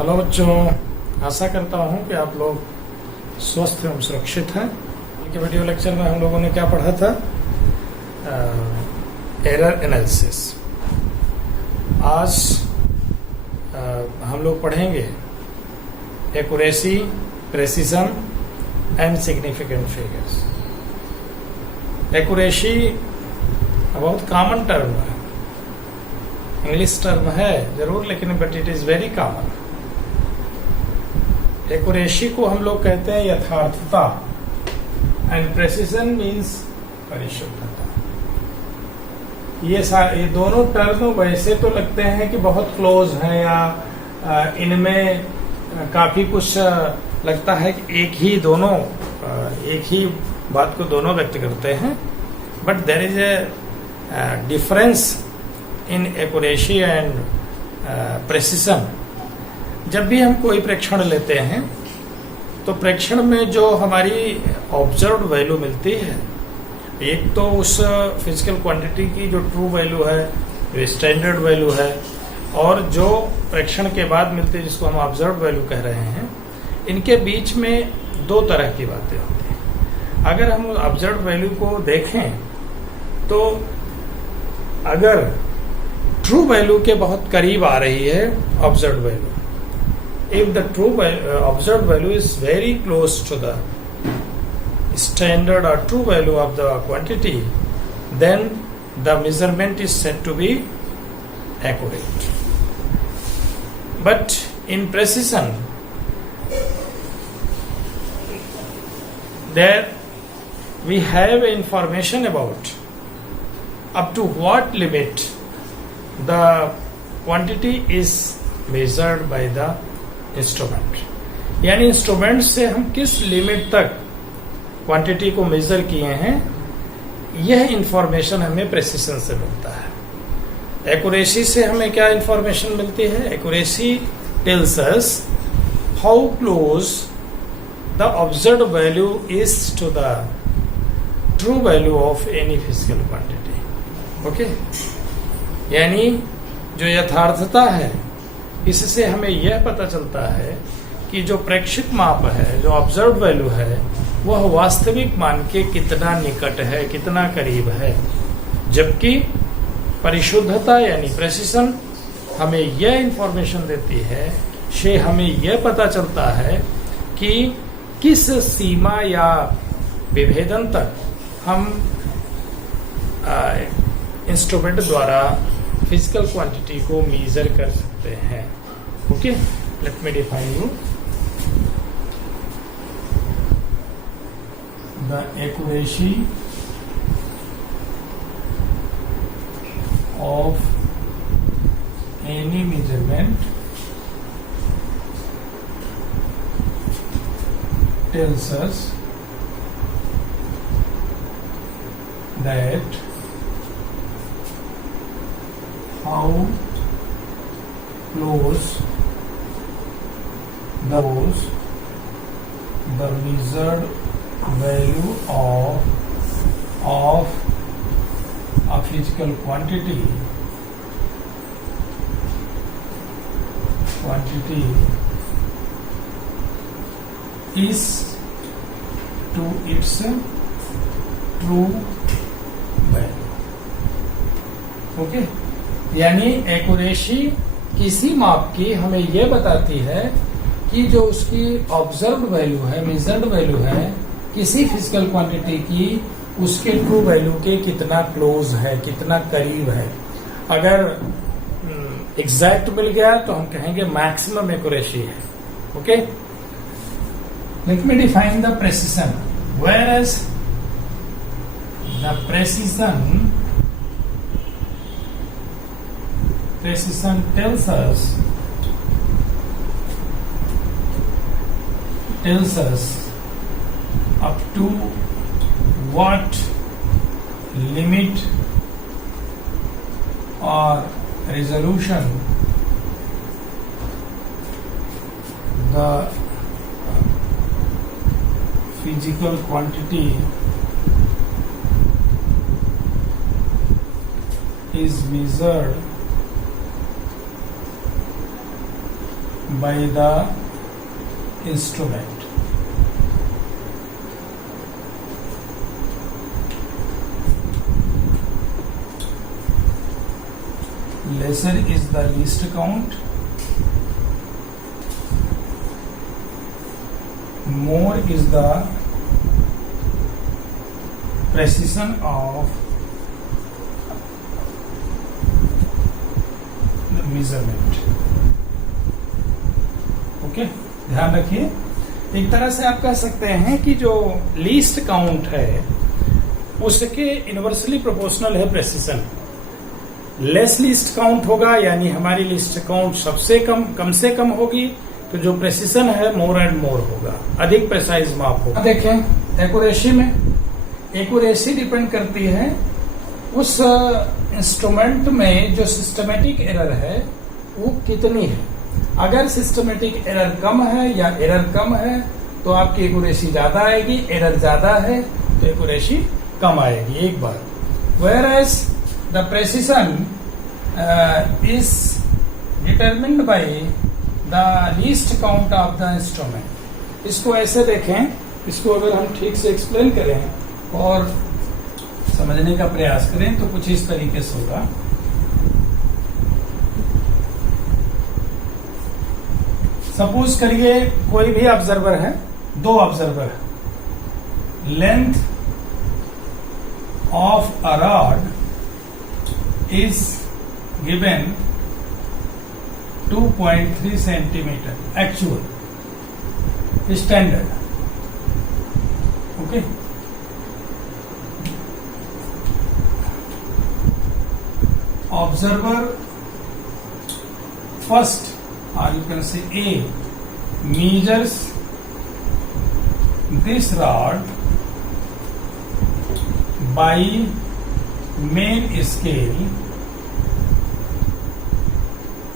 Hello बच्चों, आशा करता हूँ कि आप लोग स्वस्थ एवं सुरक्षित हैं। के वीडियो लेक्चर में हम लोगों ने क्या पढ़ा था? Error analysis. आज हम लोग पढ़ेंगे accuracy, precision and significant figures. Accuracy बहुत कॉमन टर्म है, इंग्लिश टर्म है जरूर, लेकिन but it is very common. Accuracy को हम लोग कहते हैं यथार्थता, एंड प्रेसिजन मीन्स परिशुद्धता। ये दोनों टर्म वैसे तो लगते हैं कि बहुत क्लोज हैं या इनमें काफी कुछ लगता है कि एक ही बात को दोनों व्यक्त करते हैं, but there is a difference in accuracy and precision. जब भी हम कोई प्रेक्षण लेते हैं तो प्रेक्षण में जो हमारी ऑब्जर्व्ड वैल्यू मिलती है, एक तो उस फिजिकल क्वांटिटी की जो ट्रू वैल्यू है, जो स्टैंडर्ड वैल्यू है, और जो प्रेक्षण के बाद मिलती है जिसको हम ऑब्जर्व्ड वैल्यू कह रहे हैं, इनके बीच में दो तरह की बातें होती हैं। अगर हम ऑब्जर्व्ड वैल्यू को देखें तो अगर ट्रू वैल्यू के बहुत करीब आ रही है observed value, if the true observed value is very close to the standard or true value of the quantity, then the measurement is said to be accurate. But in precision, there we have information about up to what limit the quantity is measured by the instrument, यानी instrument से हम किस limit तक quantity को major किए हैं, यह information हमें प्रेसिजन से मिलता है। एक्यूरेसी से हमें क्या इंफॉर्मेशन मिलती है? Accuracy tells us how close the observed value is to the true value of any physical quantity. Okay, यानी जो यथार्थता है, इससे हमें यह पता चलता है कि जो प्रेक्षित माप है, जो ऑब्जर्व वैल्यू है, वह वास्तविक मान के कितना निकट है, कितना करीब है। जबकि परिशुद्धता यानी प्रेसिजन हमें यह इंफॉर्मेशन देती है, से हमें यह पता चलता है कि किस सीमा या विभेदन तक हम इंस्ट्रूमेंट द्वारा फिजिकल क्वांटिटी को मेजर कर सकते हैं। Okay, let me define you the accuracy of any measurement tells us that how close the measured value of a physical quantity is to its true value. Okay, यानी accuracy किसी माप की हमें यह बताती है कि जो उसकी ऑब्जर्व्ड वैल्यू है, मेजर्ड वैल्यू है किसी फिजिकल क्वांटिटी की, उसके ट्रू वैल्यू के कितना क्लोज है, कितना करीब है। अगर एग्जैक्ट मिल गया तो हम कहेंगे मैक्सिमम एक्यूरेसी है। Okay, let me define the precision. Whereas the precision tells us up to what limit or resolution the physical quantity is measured by the instrument. Lesser is the least count, more is the precision of the measurement. Okay, ध्यान रखिए। एक तरह से आप कह सकते हैं कि जो लीस्ट काउंट है उसके इनवर्सली प्रोपोर्शनल है प्रेसिशन। लेस लीस्ट काउंट होगा यानी हमारी लिस्ट काउंट सबसे कम से कम होगी, तो जो प्रेसिशन है मोर एंड मोर होगा, अधिक प्रेसाइज माप होगा। देखें एक्यूरेसी में, एक्यूरेसी डिपेंड करती है उस इंस्ट्रूमेंट में जो सिस्टमेटिक एरर है वो कितनी है। अगर सिस्टमेटिक एरर कम है या एरर कम है तो आपकी एक्यूरेसी ज्यादा आएगी, एरर ज्यादा है तो एक्यूरेसी कम आएगी। एक बार whereas the precision is determined by the least count of the instrument. इसको ऐसे देखें, इसको अगर हम ठीक से एक्सप्लेन करें और समझने का प्रयास करें तो कुछ इस तरीके से होगा। सपोज करिए कोई भी ऑब्जर्वर है, दो ऑब्जर्वर है। Length of a rod is given 2.3 centimetre actual standard. Okay, observer first, or you can say A, measures this rod by main scale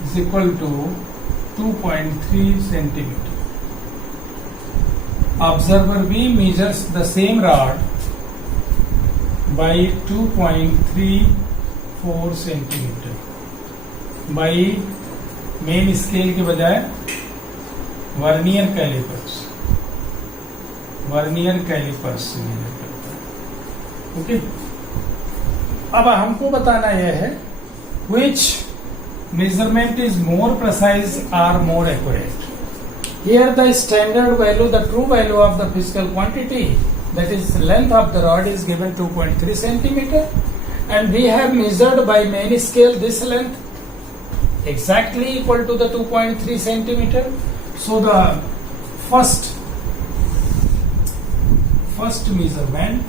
is equal to 2.3 centimeter. Observer B measures the same rod by 2.34 centimeter by main scale के बजाय vernier callipers से major करता है। Okay, अब हमको बताना यह है which measurement is more precise or more accurate. Here the standard value, the true value of the physical quantity that is length of the rod is given 2.3 centimetre and we have measured by main scale this length exactly equal to the 2.3 centimeter. So the first measurement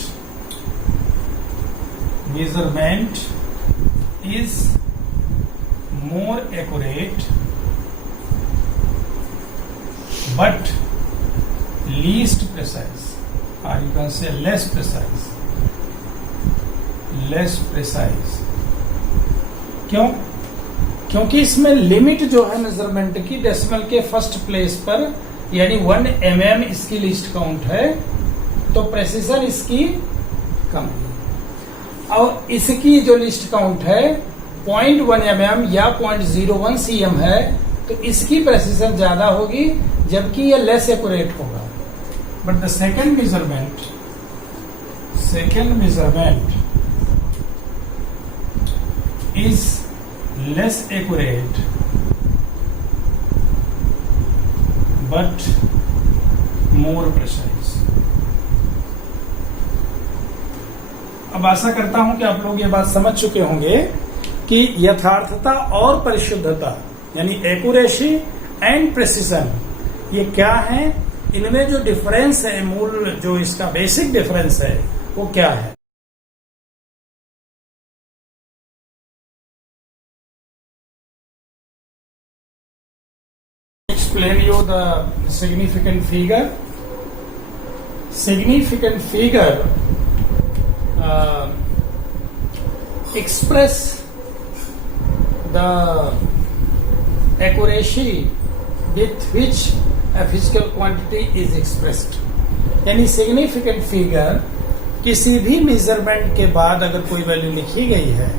is more accurate but least precise, or you can say less precise. क्यों? क्योंकि इसमें limit जो है measurement की decimal के first place पर यानी 1 mm इसकी लिस्ट काउंट है, तो प्रेसिशन इसकी कम है। और इसकी जो लिस्ट काउंट है 0.1 mm या 0.01 cm है, तो इसकी प्रेसिशन ज्यादा होगी जबकि यह लेस एक्यूरेट होगा। But the second measurement is less accurate but more precise. अब आशा करता हूं कि आप लोग ये बात समझ चुके होंगे कि यथार्थता और परिशुद्धता यानी एक्यूरेसी एंड प्रेसिशन ये क्या है, इनमें जो डिफरेंस है, मूल जो इसका बेसिक डिफरेंस है वो क्या है। Explain you the significant figure. Significant figure express the accuracy with which a physical quantity is expressed. यानी significant figure किसी भी मेजरमेंट के बाद अगर कोई वैल्यू लिखी गई है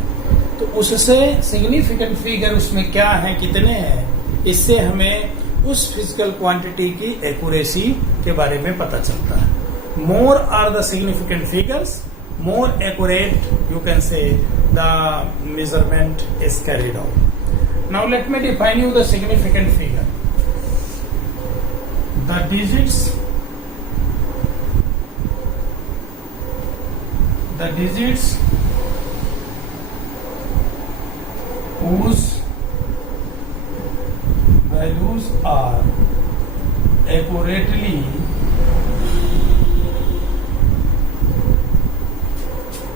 तो उससे significant figure उसमें क्या है, कितने हैं, इससे हमें उस फिजिकल क्वांटिटी की एक्यूरेसी के बारे में पता चलता है. More are the significant figures, more accurate you can say the measurement is carried out. Now let me define you the significant figure. The digits whose values are accurately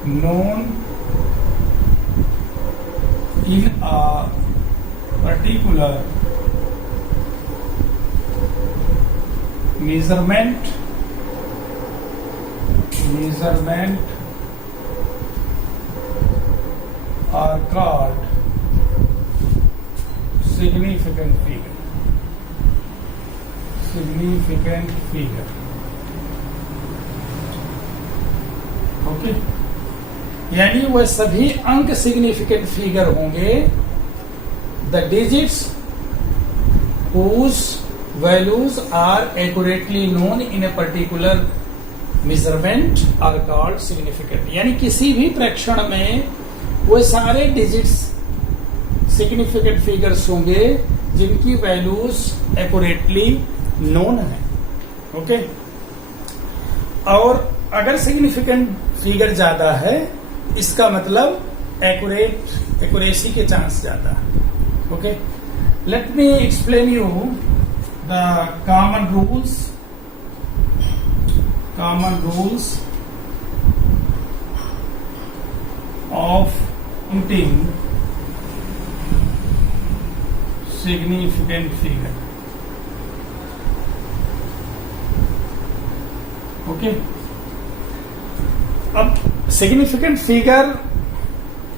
known in a particular measurement are called significant figure. Okay, यानी वह सभी अंक significant figure होंगे. The digits whose values are accurately known in a particular measurement are called significant. यानी किसी भी प्रेक्षण में वो सारे डिजिट्स सिग्निफिकेंट फिगर्स होंगे जिनकी वैल्यूज एक्यूरेटली नोन है. ओके, और अगर सिग्निफिकेंट फिगर ज्यादा है इसका मतलब एक्यूरेसी के चांस ज्यादा है. Okay, let me explain you the common rules of counting significant figure. Okay, अब सिग्निफिकेंट फिगर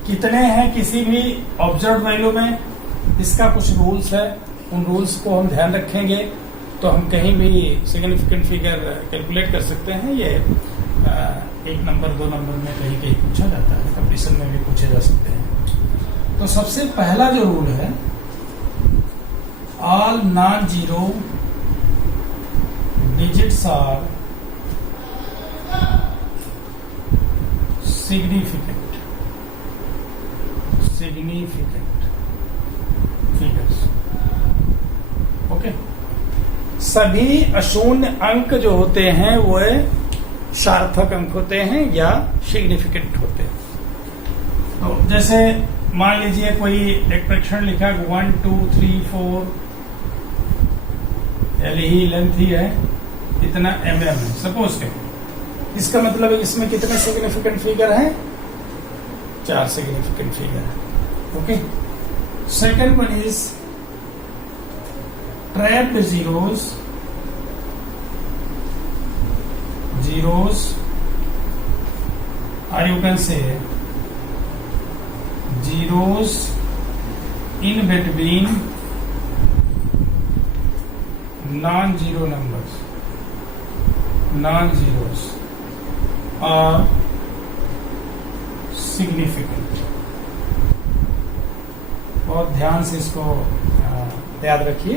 कितने हैं किसी भी ऑब्जर्व वैल्यू में, इसका कुछ रूल्स है. उन रूल्स को हम ध्यान रखेंगे तो हम कहीं भी सिग्निफिकेंट फिगर कैलकुलेट कर सकते हैं. ये 1 नंबर 2 नंबर में कहीं कहीं पूछा जाता है, कंपटीशन में भी पूछे जा सकते हैं. तो सबसे पहला जो रूल है, all non zero digits are significant figures. Okay, सभी अशून्य अंक जो होते हैं वो सार्थक अंक होते हैं या सिग्निफिकेंट होते हैं. तो जैसे मान लीजिए कोई एक प्रेक्षण लिखा 1 2 3 4, ही लेंथ ही है, इतना mm है सपोज के. इसका मतलब इसमें कितने सिग्निफिकेंट फिगर हैं? 4 सिग्निफिकेंट फिगर है. Okay, second one is trapped zeros or you can say zeros in between non-zero numbers, non-zeros are significant. बहुत ध्यान से इसको याद रखिए.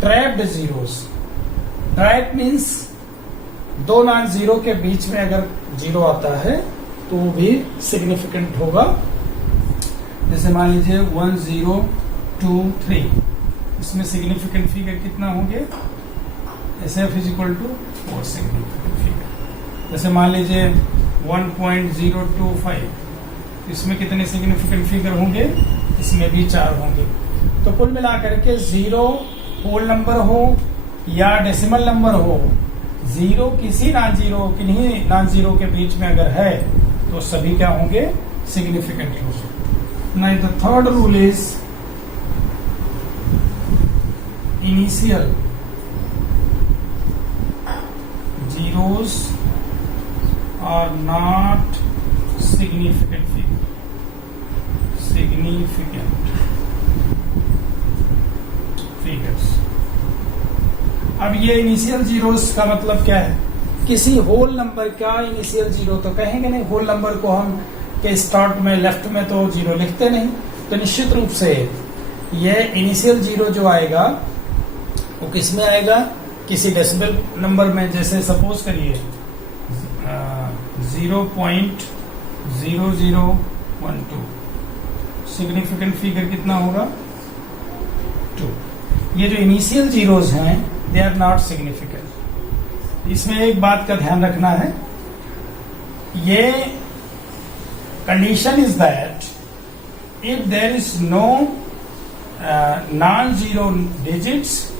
Trapped zeros, trap means 2 non zero के बीच में अगर जीरो आता है तो वो भी सिग्निफिकेंट होगा. जैसे मान लीजिए 1 0 2 3, इसमें सिग्निफिकेंट फिगर कितना होंगे? SF is equal to 4 significant figure. जैसे मान लीजिए 1.025, इसमें कितने सिग्निफिकेंट फिगर होंगे? इसमें भी 4 होंगे. तो कुल मिलाकर के 0 होल नंबर हो या डेसिमल नंबर हो, 0 किसी किन्हीं नॉन जीरो के बीच में अगर है तो सभी क्या होंगे? सिग्निफिकेंट होंगे. Now the third rule is initial zeros are not significant figures. अब ये इनिशियल जीरोस का मतलब क्या है? किसी होल नंबर का इनिशियल जीरो तो कहेंगे नहीं. होल नंबर को हम के स्टार्ट में लेफ्ट में तो जीरो लिखते नहीं. तो निश्चित रूप से ये इनिशियल जीरो जो आएगा वो किस में आएगा, किसी डेसिमल नंबर में, जैसे सपोज करिए 0.0012, सिग्निफिकेंट फिगर कितना होगा 2। ये जो इनिशियल जीरोज हैं दे आर नॉट सिग्निफिकेंट। इसमें एक बात का ध्यान रखना है, ये condition is that if there is no non zero digits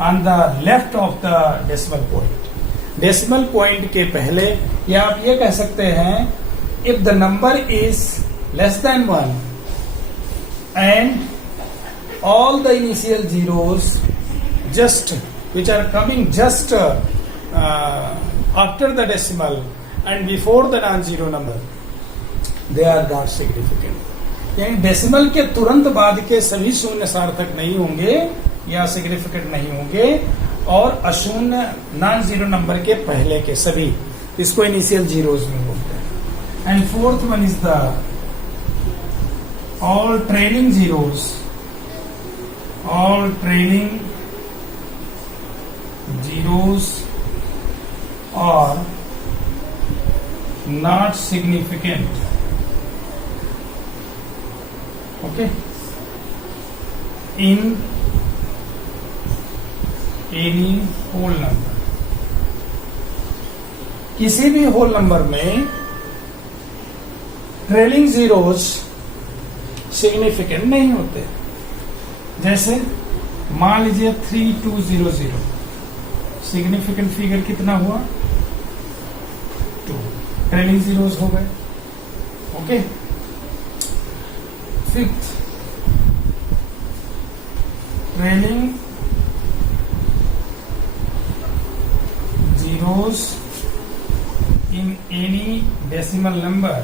on the left of the decimal point, decimal point के पहले, या आप ये कह सकते हैं if the number is less than 1 and all the initial zeros just which are coming just after the decimal and before the non-zero number, they are not significant। यानी decimal के तुरंत बाद के सभी शून्य सार्थक नहीं होंगे या सिग्निफिकेंट नहीं होंगे, और अशून्य नॉन जीरो नंबर के पहले के सभी, इसको इनिशियल जीरोज में बोलते हैं। And fourth one is the all trailing zeros, all trailing zeros are not significant, okay, in any whole number। किसी भी होल नंबर में ट्रेलिंग जीरोज सिग्निफिकेंट नहीं होते। जैसे मान लीजिए 3200, सिग्निफिकेंट फिगर कितना हुआ 2, ट्रेलिंग जीरोज हो गए, okay. Fifth, trailing zeros in any decimal number,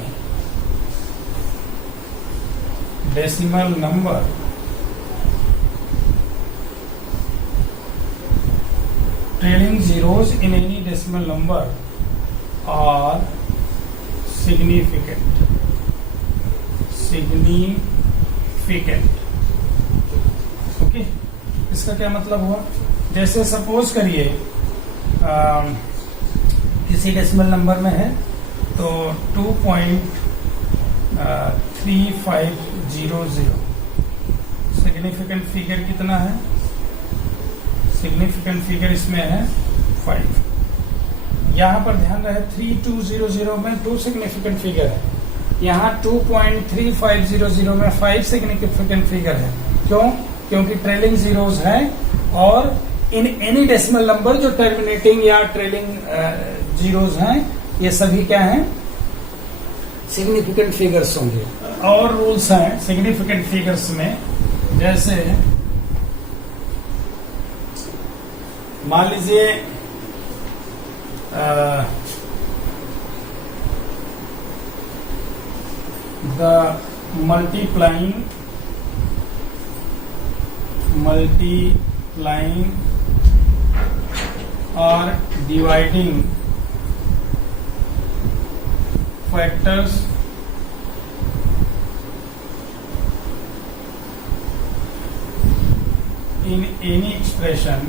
trailing zeros in any decimal number are significant। Okay, इसका क्या मतलब हुआ, जैसे सपोज करिए किसी डेसिमल नंबर में है तो 2.3500, सिग्निफिकेंट फिगर कितना है, सिग्निफिकेंट फिगर इसमें है 5। यहां पर ध्यान रहे 3200 में 2 सिग्निफिकेंट फिगर है, यहाँ 2.3500 में 5 सिग्निफिकेंट फिगर है। क्यों? क्योंकि ट्रेलिंग जीरोज है, और इन एनी डेसिमल नंबर जो टर्मिनेटिंग या ट्रेलिंग जीरोज हैं, ये सभी क्या हैं, सिग्निफिकेंट फिगर्स होंगे। और रूल्स हैं सिग्निफिकेंट फिगर्स में, जैसे मान लीजिए the multiplying or dividing factors in any expression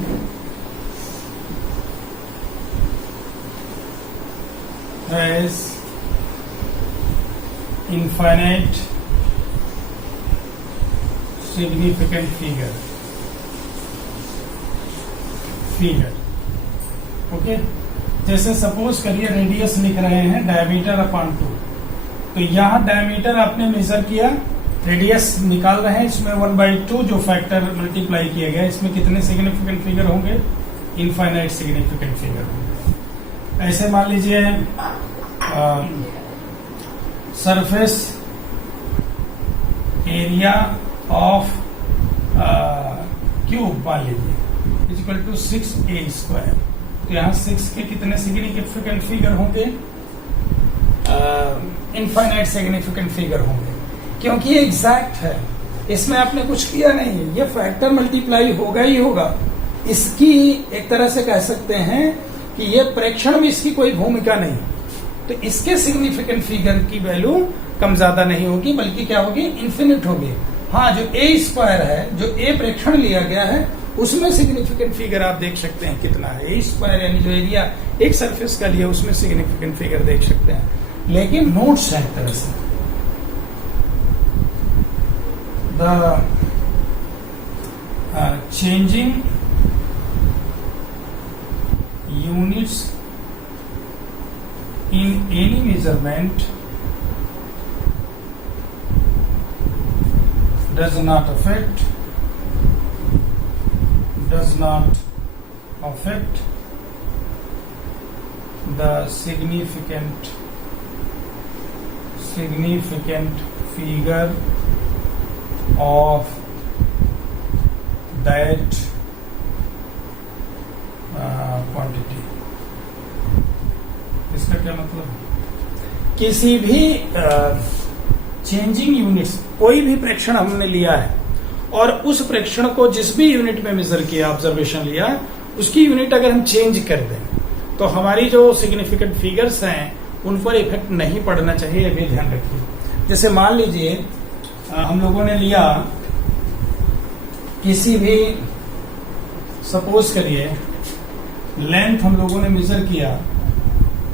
has infinite significant figure। Okay, जैसे सपोज करिए रेडियस लिख रहे हैं डायमीटर अपॉन 2, तो यहाँ डायमीटर आपने मेजर किया, रेडियस निकाल रहे हैं, इसमें 1/2 जो फैक्टर मल्टीप्लाई किया गया, इसमें कितने सिग्निफिकेंट फिगर होंगे, इनफाइनाइट सिग्निफिकेंट फिगर होंगे। ऐसे मान लीजिए सरफेस एरिया ऑफ क्यूब मान लीजिए इक्वल टू 6a², तो यहाँ 6 के कितने सिग्निफिकेंट फिगर होंगे, इनफाइनाइट सिग्निफिकेंट फिगर होंगे, क्योंकि ये एग्जैक्ट है, इसमें आपने कुछ किया नहीं है, ये फैक्टर मल्टीप्लाई होगा ही होगा। इसकी एक तरह से कह सकते हैं कि ये प्रेक्षण में इसकी कोई भूमिका नहीं, तो इसके सिग्निफिकेंट फिगर की वैल्यू कम ज्यादा नहीं होगी, बल्कि क्या होगी, इन्फिनिट होगी। हाँ, जो a² है, जो a प्रेक्षण लिया गया है, उसमें सिग्निफिकेंट फिगर आप देख सकते हैं कितना है। ए स्क्वायर यानी जो एरिया एक सरफेस का लिया उसमें सिग्निफिकेंट फिगर देख सकते हैं, लेकिन नोट्स है एक तरह से the changing units in any measurement does not affect the significant figure of that quantity। इसका क्या मतलब है? किसी भी चेंजिंग यूनिट्स, कोई भी प्रेक्षण हमने लिया है और उस प्रेक्षण को जिस भी यूनिट में मेजर किया, ऑब्जर्वेशन लिया, उसकी यूनिट अगर हम चेंज कर दें तो हमारी जो सिग्निफिकेंट फिगर्स हैं उन पर इफेक्ट नहीं पड़ना चाहिए, ये भी ध्यान रखिए। जैसे मान लीजिए हम लोगों ने लिया किसी भी, सपोज करिए लेंथ हम लोगों ने मेजर किया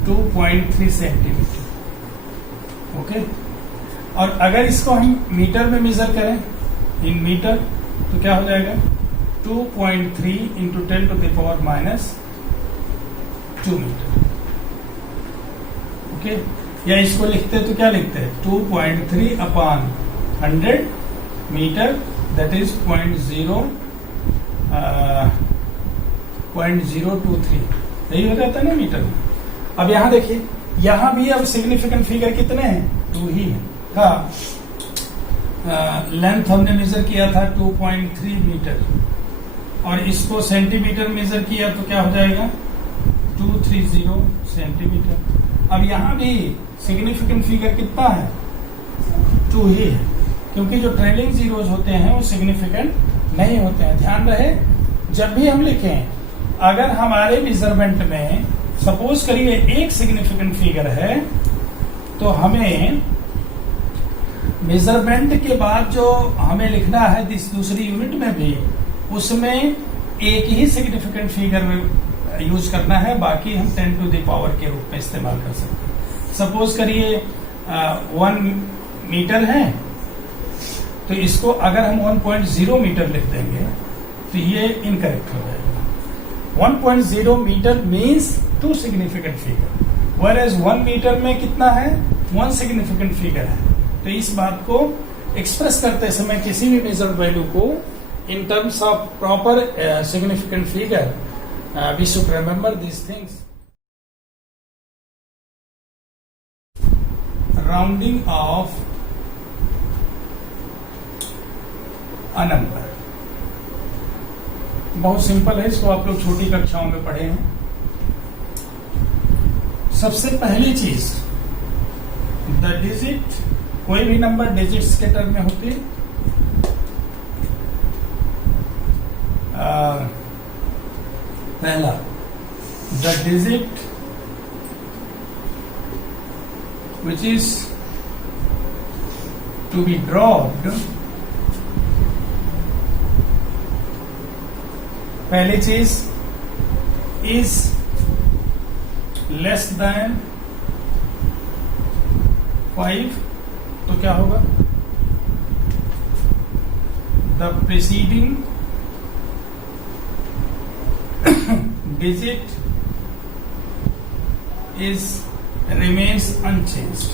2.3 सेंटीमीटर, ओके। और अगर इसको हम मीटर में मेजर करें, इन मीटर, तो क्या हो जाएगा 2.3 इंटू 10⁻⁻² मीटर, ओके। या इसको लिखते हैं तो क्या लिखते हैं 2.3 अपॉन 100 मीटर, दैट इज 0.023, यही हो जाता है ना मीटर में। अब यहां देखिए, यहां भी अब सिग्निफिकेंट फिगर कितने हैं, 2 ही है। हाँ, लेंथ हमने मेजर किया था 2.3 मीटर और इसको सेंटीमीटर मेजर किया तो क्या हो जाएगा 230 सेंटीमीटर। अब यहां भी सिग्निफिकेंट फिगर कितना है, 2 ही है, क्योंकि जो ट्रेलिंग जीरोज होते हैं वो सिग्निफिकेंट नहीं होते हैं। ध्यान रहे, जब भी हम लिखें, अगर हमारे मेजरमेंट में सपोज करिए एक सिग्निफिकेंट फिगर है, तो हमें मेजरमेंट के बाद जो हमें लिखना है दूसरी यूनिट में भी, उसमें एक ही सिग्निफिकेंट फिगर यूज करना है, बाकी हम 10 टू द पावर के रूप में इस्तेमाल कर सकते हैं। सपोज करिए 1 मीटर है, तो इसको अगर हम 1.0 मीटर लिख देंगे तो ये इनकरेक्ट हो जाएगा। 1.0 metre means 2 significant figure, whereas 1 metre में कितना है, 1 सिग्निफिकेंट फिगर है। तो इस बात को एक्सप्रेस करते समय किसी भी मेजर्ड वैल्यू को in terms of proper significant figure, we should remember these things. Rounding off a number बहुत सिंपल है, इसको आप लोग छोटी कक्षाओं में पढ़े हैं। सबसे पहली चीज, द डिजिट, कोई भी नंबर डिजिट्स के टर्म में होती है। पहला, the digit which is to be dropped, पहली चीज इज लेस देन 5, तो क्या होगा, the preceding digit remains unchanged।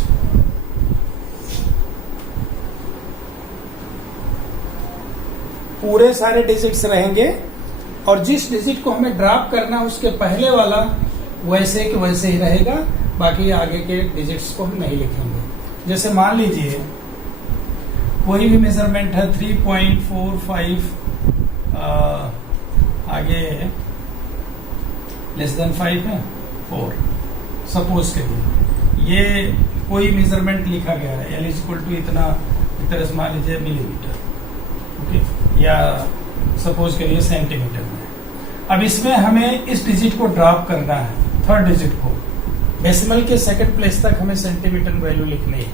पूरे सारे डिजिट्स रहेंगे और जिस डिजिट को हमें ड्रॉप करना उसके पहले वाला वैसे के वैसे ही रहेगा, बाकी आगे के डिजिट्स को हम नहीं लिखेंगे। जैसे मान लीजिए कोई भी मेजरमेंट है 3.45, आगे लेस देन 5 है 4, सपोज करिए ये कोई मेजरमेंट लिखा गया है, L इक्वल टू इतना, इतना मान लीजिए मिलीमीटर, ओके, या सपोज करिए सेंटीमीटर में। अब इसमें हमें इस डिजिट को ड्रॉप करना है, थर्ड डिजिट को, डेसिमल के सेकंड प्लेस तक हमें सेंटीमीटर वैल्यू लिखनी है।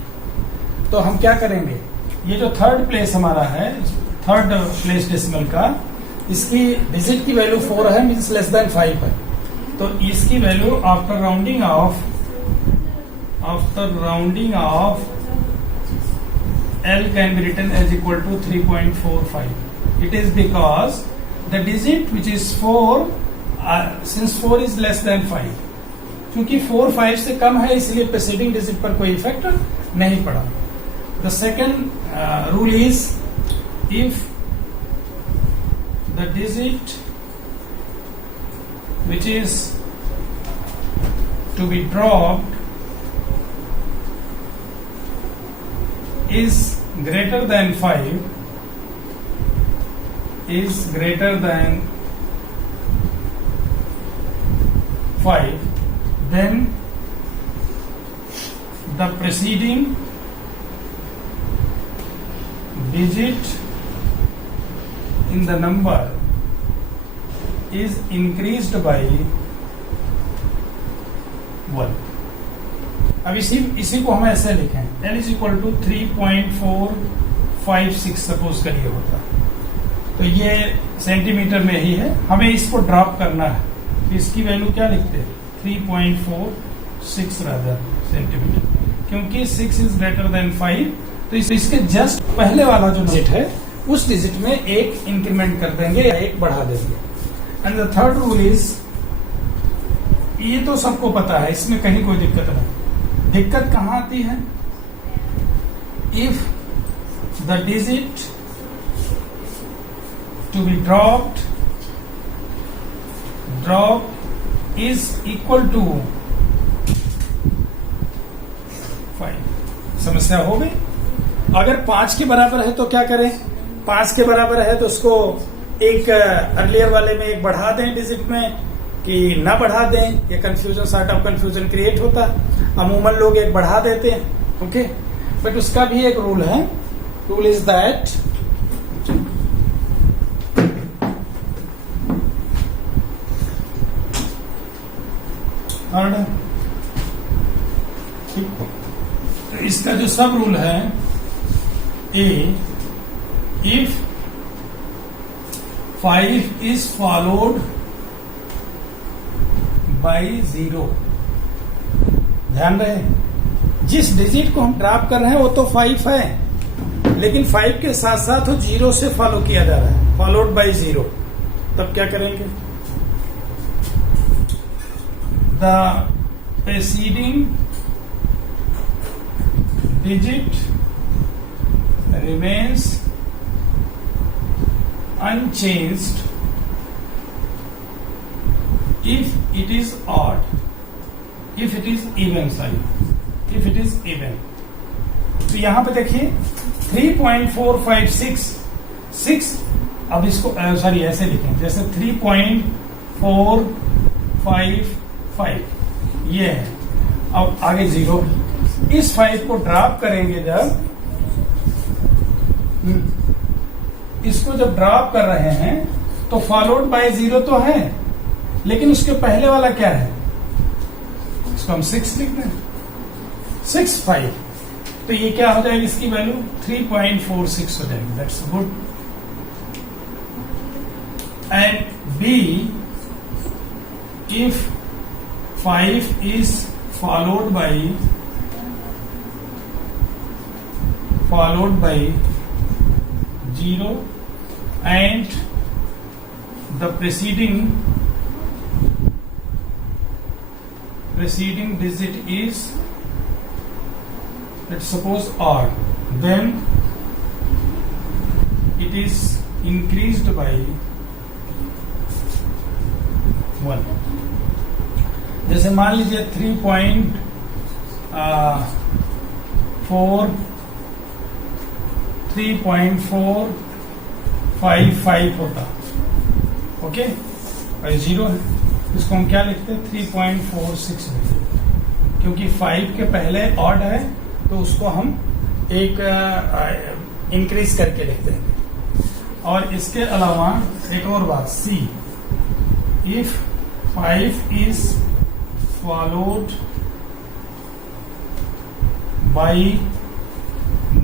तो हम क्या करेंगे, ये जो थर्ड प्लेस हमारा है, थर्ड प्लेस डेसिमल का, इसकी डिजिट की वैल्यू 4 है, मीन्स लेस देन 5 है, तो इसकी value after rounding off L can be written as equal to 3.45. It is because the digit which is 4, since 4 is less than 5, क्योंकि 4 5 से कम है इसलिए प्रेसीडिंग डिजिट पर कोई इफेक्ट नहीं पड़ा. The second rule is if the digit which is to be dropped is greater than 5, is greater than 5, then the preceding digit in the number is increased by 1. अब इसी को हम ऐसे लिखें, L is equal to 3.456 suppose करिए होता, तो ये सेंटीमीटर में ही है, हमें इसको ड्रॉप करना है, तो इसकी वैल्यू क्या लिखते हैं 3.46 रादर सेंटीमीटर, क्योंकि 6 इज ग्रेटर देन 5, तो इसके जस्ट पहले वाला जो डिजिट है उस डिजिट में एक इंक्रीमेंट कर देंगे या एक बढ़ा देंगे. And the third rule is, ये तो सबको पता है, इसमें कहीं कोई दिक्कत नहीं. दिक्कत कहां आती है, if the digit to be drop is equal to 5. समस्या हो गई. अगर 5 के बराबर है तो क्या करें, 5 के बराबर है तो उसको एक अर्लियर वाले में एक बढ़ा दें डिजिट में कि ना बढ़ा दें, ये confusion, sort of confusion create होता है. अमूमन लोग एक बढ़ा देते हैं, ओके, बट उसका भी एक रूल है. रूल इज दैट तो इसका जो सब रूल है, इफ 5 इज फॉलोड बाई 0, ध्यान रहे जिस डिजिट को हम ड्रॉप कर रहे हैं वो तो 5 है, लेकिन 5 के साथ साथ वो 0 से फॉलो किया जा रहा है, फॉलोड बाई 0. तब क्या करेंगे, the preceding digit remains unchanged if it is odd, if it is even, if it is even. तो यहां पे देखिए 3.456, अब इसको सॉरी ऐसे लिखें जैसे 3.455 ये है, अब आगे 0. इस 5 को ड्रॉप करेंगे, जब इसको जब ड्रॉप कर रहे हैं तो फॉलोड बाय 0 तो है, लेकिन उसके पहले वाला क्या है, इसको हम 6 लिख दें, 6 5, तो ये क्या हो जाएगी, इसकी वैल्यू 3.46 हो जाएगी. That's good. And B, if 5 is followed by 0 and the preceding digit is, let's suppose odd, then it is increased by 1. जैसे मान लीजिए 3.455 होता, ओके, और 0 है, इसको हम क्या लिखते हैं 3.46 लिखते, क्योंकि 5 के पहले ऑड है तो उसको हम एक इंक्रीज करके लिखते हैं. और इसके अलावा एक और बात, see, if 5 is followed by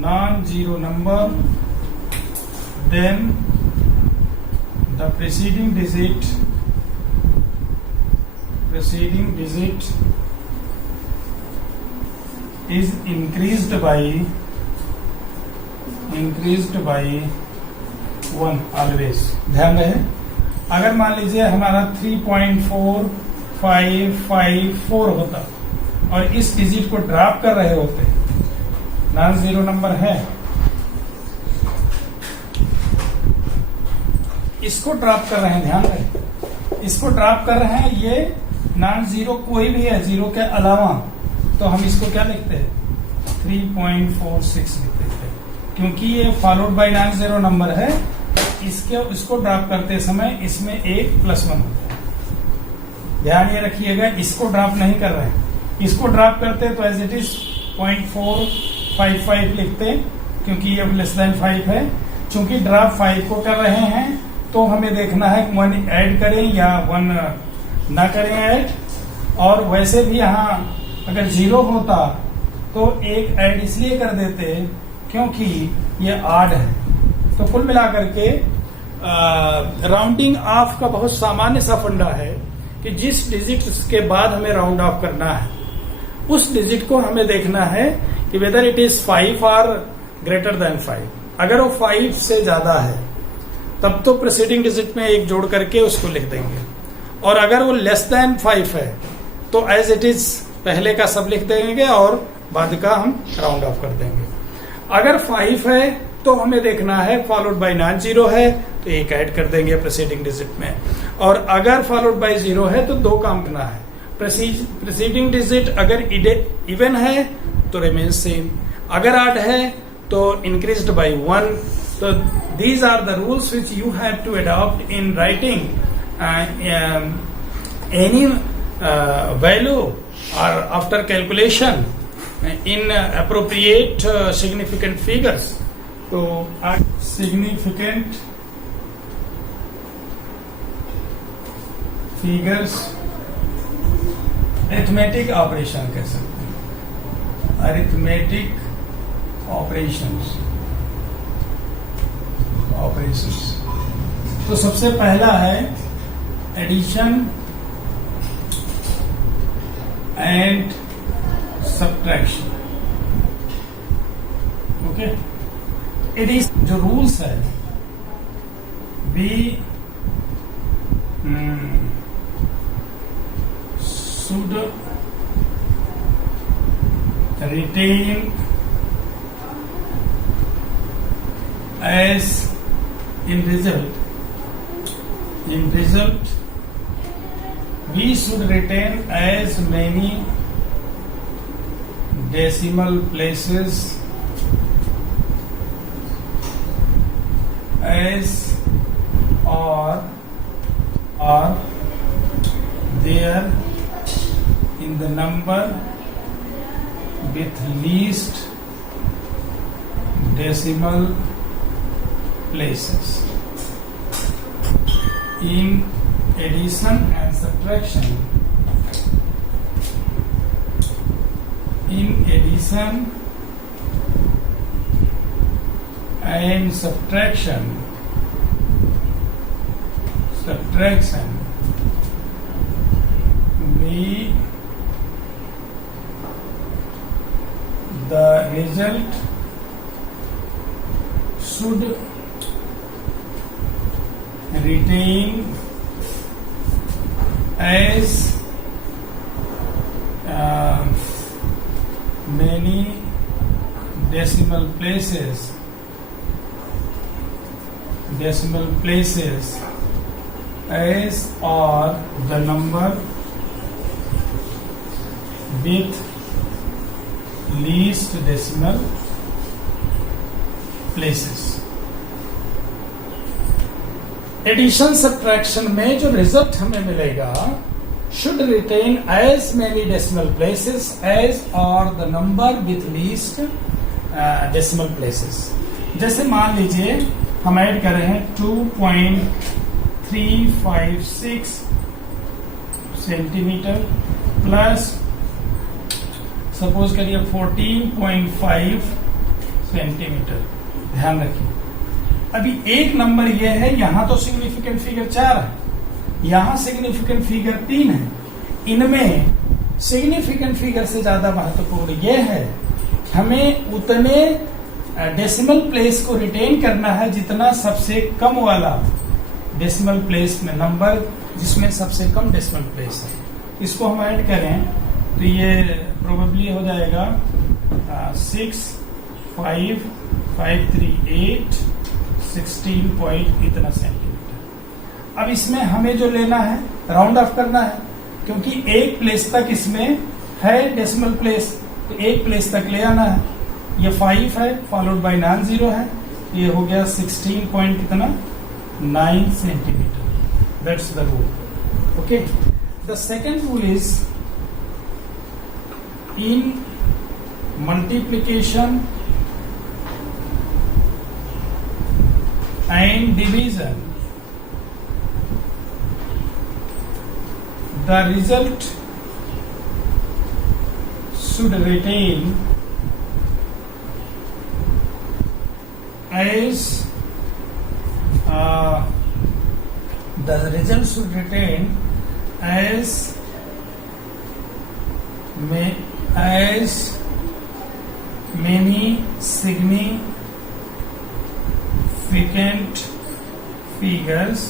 non-zero number, then the preceding digit is increased by 1 always। ध्यान रहे, अगर मान लीजिए हमारा 3.4554 होता और इस डिजिट को ड्रॉप कर रहे होते, नॉन जीरो नंबर है, इसको ड्रॉप कर रहे हैं, ध्यान रहे, इसको ड्रॉप कर रहे हैं, ये नॉन जीरो कोई भी है जीरो के अलावा, तो हम इसको क्या लिखते हैं 3.46 लिखते हैं, क्योंकि ये followed by non zero number है। इसको ड्रॉप करते समय इसमें एक +1 होता है, ध्यान ये रखिएगा। इसको ड्रॉप नहीं कर रहे हैं, इसको ड्रॉप करते तो एज इट इज 0.455 लिखते, क्योंकि ये <5 है। चूंकि ड्रॉप 5 को कर रहे हैं तो हमें देखना है 1 ऐड करें या 1 ना करें ऐड, और वैसे भी यहाँ अगर 0 होता तो एक ऐड इसलिए कर देते क्योंकि ये ऑड है। तो कुल मिलाकर के राउंडिंग ऑफ का बहुत सामान्य सा फंडा है कि जिस डिजिट के बाद हमें राउंड ऑफ करना है उस डिजिट को हमें देखना है कि वेदर इट इज 5 और ग्रेटर देन 5। अगर वो 5 से ज्यादा है तब तो प्रीसीडिंग डिजिट में एक जोड़ करके उसको लिख देंगे, और अगर वो लेस देन 5 है तो एज इट इज पहले का सब लिख देंगे और बाद का हम राउंड ऑफ कर देंगे। अगर 5 है तो हमें देखना है फॉलोड बाय नॉन जीरो है तो एक ऐड कर देंगे प्रीसीडिंग डिजिट में, और अगर फॉलोड बाय 0 है तो 2 काम करना है। प्रीसीडिंग डिजिट अगर इवन है तो रिमेन सेम, अगर ऑड है तो इंक्रीज्ड बाय 1। तो these are the rules which you have to adopt in writing any value or after calculation in appropriate significant figures. So significant figures arithmetic operation कह सकते हैं, arithmetic operations। तो सबसे पहला है addition and subtraction. Okay, addition जो rules है we should retain as in result we should retain as many decimal places as are there in the number with least decimal places. In addition and subtraction, the result should retain as many decimal places as are the number with least decimal places। Addition subtraction में जो result हमें मिलेगा should retain as many decimal places as are the number with least decimal places. जैसे मान लीजिए हम add कर रहे हैं 2.356 सेंटीमीटर प्लस सपोज करिए 14.5 सेंटीमीटर। ध्यान रखिए अभी एक नंबर ये है, यहां तो सिग्निफिकेंट फिगर 4 है, यहां सिग्निफिकेंट फिगर 3 है। इनमें सिग्निफिकेंट फिगर से ज्यादा महत्वपूर्ण ये है, हमें उतने डेसिमल प्लेस को रिटेन करना है जितना सबसे कम वाला डेसिमल प्लेस में नंबर जिसमें सबसे कम डेसिमल प्लेस है। इसको हम ऐड करें तो ये प्रोबेबली हो जाएगा 6, 5, 5, 3, 8, 16 पॉइंट इतना सेंटीमीटर। अब इसमें हमें जो लेना है राउंड ऑफ करना है, क्योंकि एक प्लेस तक इसमें है डेसिमल प्लेस, तो एक प्लेस तक ले आना है। ये 5 है फॉलोड बाय नॉन जीरो है, ये हो गया 16 पॉइंट इतना 9 centimetre. That's the rule. Okay, the second rule is in multiplication and division, the result should retain as the result should retain as many significant figures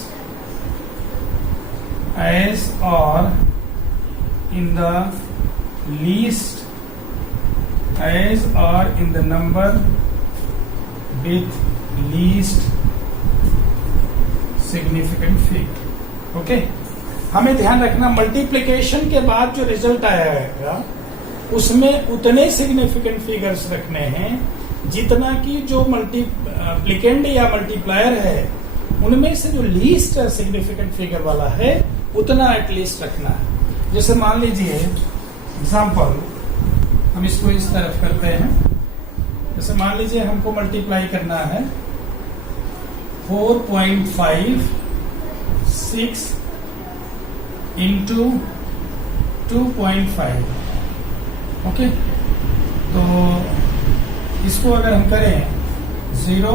as or in the least as or in the number with least significant figure. Okay, हमें ध्यान रखना multiplication के बाद जो result आएगा उसमें उतने significant figures रखने हैं जितना कि जो मल्टीप्लिकेंड या मल्टीप्लायर है उनमें से जो लीस्ट सिग्निफिकेंट फिगर वाला है उतना एटलीस्ट रखना है। जैसे मान लीजिए एग्जांपल, हम इसको इस तरफ करते हैं। जैसे मान लीजिए हमको मल्टीप्लाई करना है 4.56 इंटू 2.5। ओके, तो इसको अगर हम करें 0,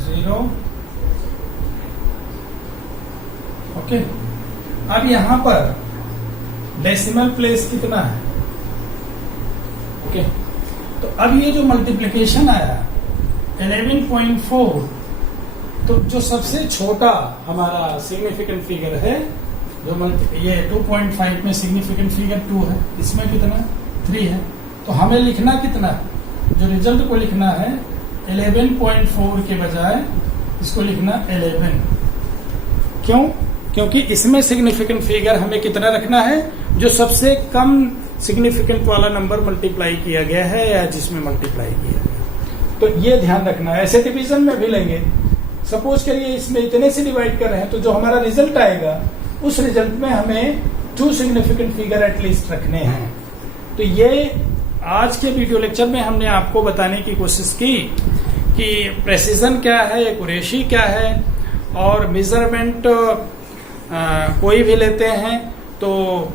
0, ओके। अब यहां पर डेसिमल प्लेस कितना है? ओके, तो अब ये जो मल्टीप्लिकेशन आया 11.4, तो जो सबसे छोटा हमारा सिग्निफिकेंट फिगर है, जो ये 2.5 में सिग्निफिकेंट फिगर 2 है, इसमें कितना 3 है, तो हमें लिखना कितना, जो रिजल्ट को लिखना है 11.4 के बजाय इसको लिखना 11। क्यों? क्योंकि इसमें सिग्निफिकेंट फिगर हमें कितना रखना है, जो सबसे कम सिग्निफिकेंट वाला नंबर मल्टीप्लाई किया गया है या जिसमें मल्टीप्लाई किया गया। तो ये ध्यान रखना है। ऐसे डिवीजन में भी लेंगे, सपोज करिए इसमें इतने से डिवाइड कर रहे हैं, तो जो हमारा रिजल्ट आएगा उस रिजल्ट में हमें 2 सिग्निफिकेंट फिगर एटलीस्ट रखने हैं। तो ये आज के वीडियो लेक्चर में हमने आपको बताने की कोशिश की कि प्रेसिजन क्या है, एक्यूरेसी क्या है, और मेजरमेंट कोई भी लेते हैं तो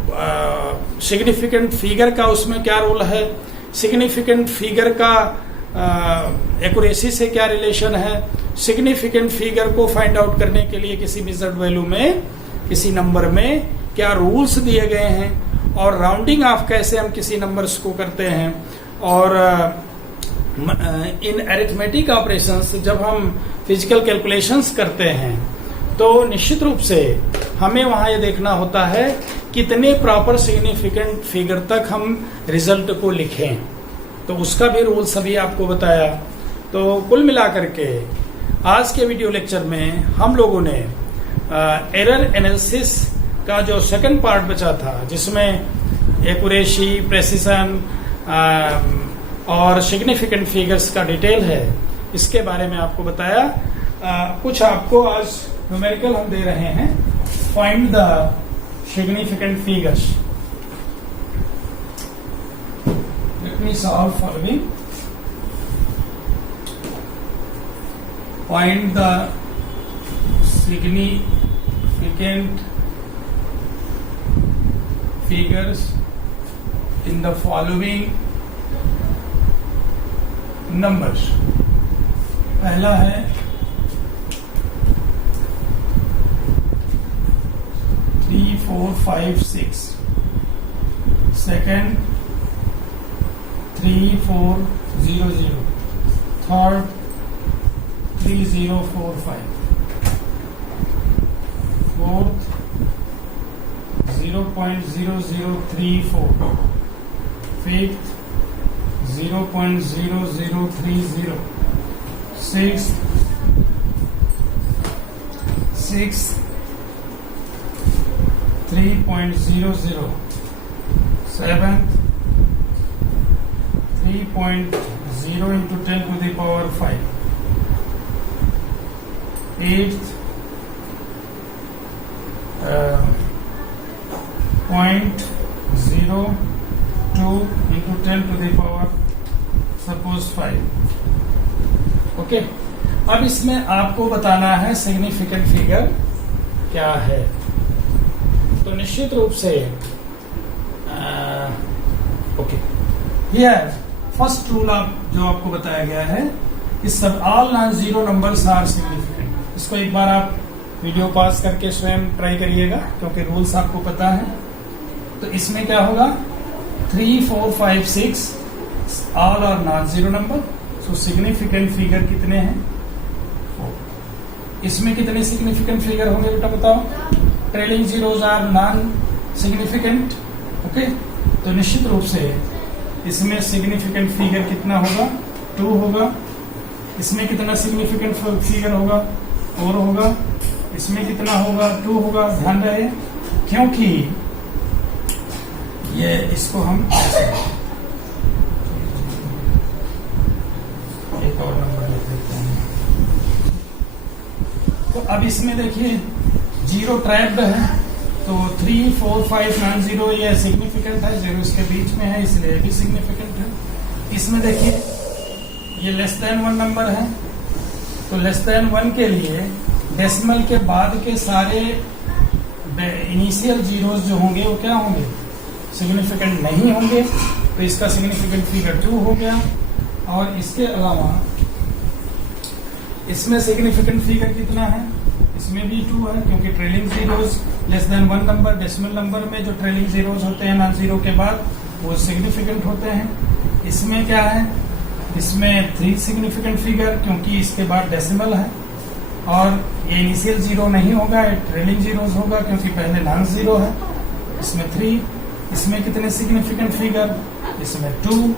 सिग्निफिकेंट फिगर का उसमें क्या रोल है, सिग्निफिकेंट फिगर का एक्यूरेसी से क्या रिलेशन है, सिग्निफिकेंट फिगर को फाइंड आउट करने के लिए किसी मेजर्ड वैल्यू में, किसी नंबर में क्या रूल्स दिए गए हैं, और राउंडिंग ऑफ कैसे हम किसी नंबर्स को करते हैं, और इन अरिथमेटिक ऑपरेशंस जब हम फिजिकल कैलकुलेशंस करते हैं तो निश्चित रूप से हमें वहां ये देखना होता है कितने प्रॉपर सिग्निफिकेंट फिगर तक हम रिजल्ट को लिखें, तो उसका भी रूल सभी आपको बताया। तो कुल मिलाकर के आज के वीडियो लेक्चर में हम लोगों ने एरर एनालिसिस का जो सेकंड पार्ट बचा था, जिसमें एक्यूरेसी, प्रेसिजन और सिग्निफिकेंट फिगर्स का डिटेल है, इसके बारे में आपको बताया। कुछ आपको आज न्यूमेरिकल हम दे रहे हैं। Find the significant figures. Let me solve following. Find the significant figures in the following numbers. पहला है 3, 4, 5, 6, second 3, 4, 0, 0, third 3, 0, 4, 5, fourth 0.0034, fifth 0.0030, sixth 3.00, seventh 3.0 into 10 to the power 5, eighth 0.02 into 10 to the power suppose 5. Okay, अब इसमें आपको बताना है significant figure क्या है। तो निश्चित रूप से ओके, हियर फर्स्ट रूल जो आपको बताया गया है कि सब all non zero numbers are significant. इसको एक बार आप वीडियो पास करके स्वयं ट्राई करिएगा, क्योंकि रूल्स आपको पता है। तो इसमें क्या होगा, 3, 4, 5, 6 all are non zero number, so significant figure कितने हैं, 4। इसमें कितने सिग्निफिकेंट फिगर होंगे बेटा बताओ। Trailing zeros are non significant. Okay, तो निश्चित रूप से इसमें सिग्निफिकेंट फिगर कितना होगा, 2 होगा। इसमें कितना सिग्निफिकेंट फिगर होगा, 4 होगा। इसमें कितना होगा, 2 होगा। ध्यान रहे, क्योंकि ये इसको हम एक और नंबर लिख देते हैं। तो अब इसमें देखिए जीरो ट्रैप्ड है, तो 3, 4, 5 नॉन जीरो ये सिग्निफिकेंट है, जीरो इसके बीच में है इसलिए भी सिग्निफिकेंट है। इसमें देखिए ये लेस देन 1 नंबर है, तो लेस देन 1 के लिए डेसिमल के बाद के सारे इनिशियल जीरोस जो होंगे वो क्या होंगे, सिग्निफिकेंट नहीं होंगे। तो इसका सिग्निफिकेंट फिगर 2 हो गया। और इसके अलावा इसमें सिग्निफिकेंट फिगर कितना है, इसमें भी 2 है, क्योंकि trailing zeros less than 1 number, decimal number में जो ट्रेलिंग जीरोस होते हैं नॉन जीरो के बाद वो सिग्निफिकेंट होते हैं। इसमें क्या है, इसमें 3 सिग्निफिकेंट फिगर, क्योंकि इसके बाद डेसिमल है। और ये इनिशियल जीरो नहीं होगा, ये ट्रेलिंग जीरोस होगा, क्योंकि पहले नॉन जीरो है। इसमें 3। इसमें कितने सिग्निफिकेंट फिगर, इसमें 2।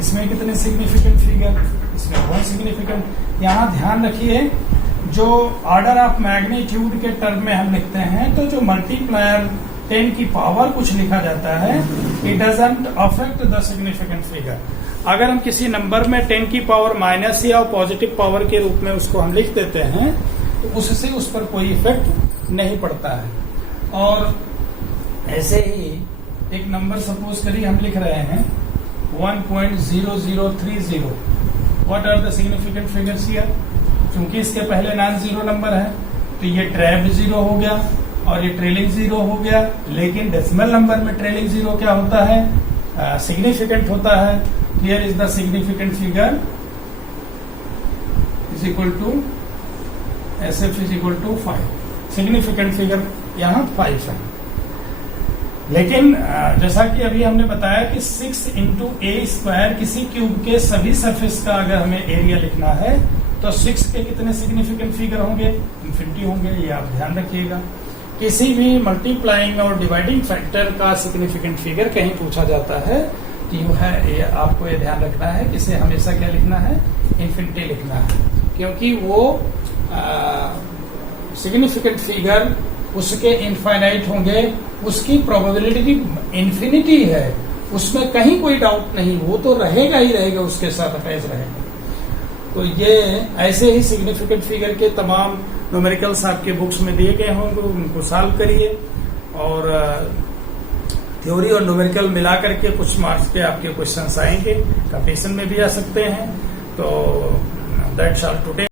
इसमें कितने सिग्निफिकेंट फिगर, इसमें 1 सिग्निफिकेंट। यहाँ ध्यान रखिए, जो ऑर्डर ऑफ मैग्नीट्यूड के टर्म में हम लिखते हैं, तो जो मल्टीप्लायर 10 की पावर कुछ लिखा जाता है, it doesn't affect the significant figure. अगर हम किसी नंबर में 10 की पावर माइनस या पॉजिटिव पावर के रूप में उसको हम लिख देते हैं, तो उससे उस पर कोई इफेक्ट नहीं पड़ता है। और ऐसे ही एक नंबर सपोज करिए हम लिख रहे हैं 1.0030, what are the significant figures here. क्योंकि इसके पहले नॉन जीरो नंबर है, तो ये ट्रैप्ड जीरो हो गया और ये ट्रेलिंग जीरो हो गया। लेकिन डेसिमल नंबर में ट्रेलिंग जीरो क्या होता है, सिग्निफिकेंट होता है। Here is the significant figure is equal to SF is equal to 5। सिग्निफिकेंट फिगर यहाँ 5 है। लेकिन जैसा कि अभी हमने बताया कि 6 into A² किसी क्यूब के सभी सरफेस का अगर हमें एरिया लिखना है, तो 6 के कितने सिग्निफिकेंट फिगर होंगे, इन्फिनिटी होंगे। ये आप ध्यान रखिएगा। किसी भी मल्टीप्लाइंग और डिवाइडिंग फैक्टर का सिग्निफिकेंट फिगर कहीं पूछा जाता है, तो ये आपको ये ध्यान रखना है कि इसे हमेशा क्या लिखना है, इन्फिनिटी लिखना है। क्योंकि वो सिग्निफिकेंट फिगर उसके इनफाइनाइट होंगे, उसकी प्रोबेबिलिटी इन्फिनिटी है, उसमें कहीं कोई डाउट नहीं, वो तो रहेगा ही रहेगा, उसके साथ अटैच रहेगा। तो ये ऐसे ही सिग्निफिकेंट फिगर के तमाम न्यूमेरिकल्स आपके बुक्स में दिए गए होंगे, उनको सॉल्व करिए। और थ्योरी और न्यूमेरिकल मिला करके कुछ मार्क्स के आपके क्वेश्चंस आएंगे, कंपटीशन में भी आ सकते हैं। तो दैट्स ऑल टुडे।